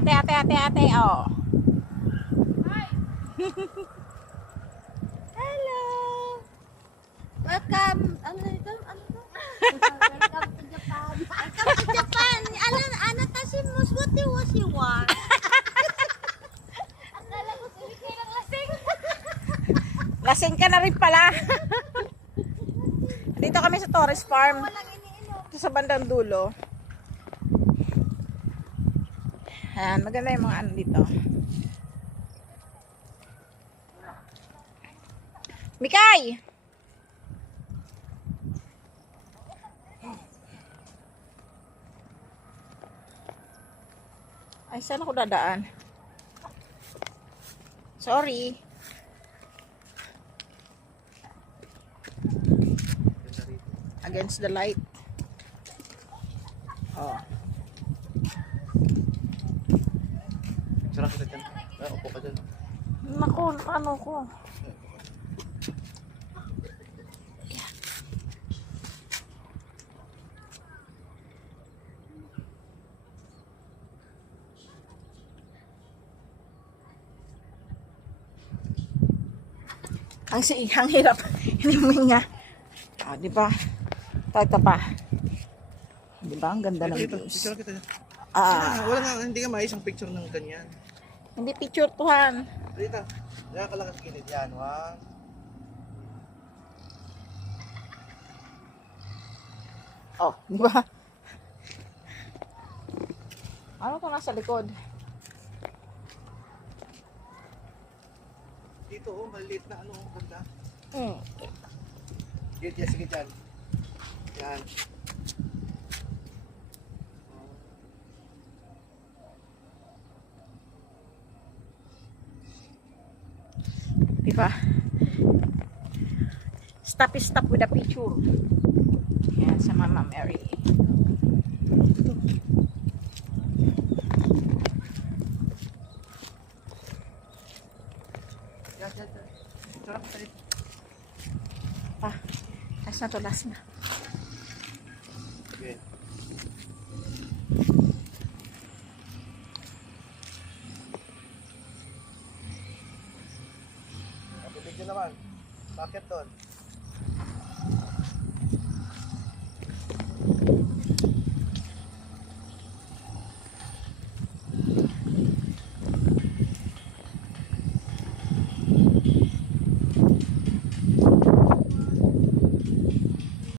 Ate, oh. Hello. Welcome. Ano ito? Welcome to Japan. Welcome to Japan. Ano kasi most what you want? Akala ko sili kayo ng lasing. Lasing ka na rin pala. Dito kami sa Torres Farm. Walang iniinom. Ito sa bandang dulo. Ayan, maganda yung mga ano dito. Mikay! Ay, saan ako dadaan? Sorry. Against the light. Oh. Sarap kita dyan. Upo ka dyan. Naku, ano ko? Ang hirap. Hininga. Ah, di ba? Ito pa. Di ba? Ang ganda ng Ito, views. picture kita dyan. Ah, Wala nga, hindi ka maayos ang picture ng ganyan. hindi picture tuhan. Dito, diyan ka lang sa gilid yan. One. Oh, di ba? Ano to nasa likod? Dito, oh, maliit na ano, ganda. Hmm. Sige dyan. Yan. Di ba? Stop with a picture. Yan, sa Mama Mary. Yan. Sarap kita dito. Ah, last na to, last na. Sige. Kapitid nyo naman. Bakit doon?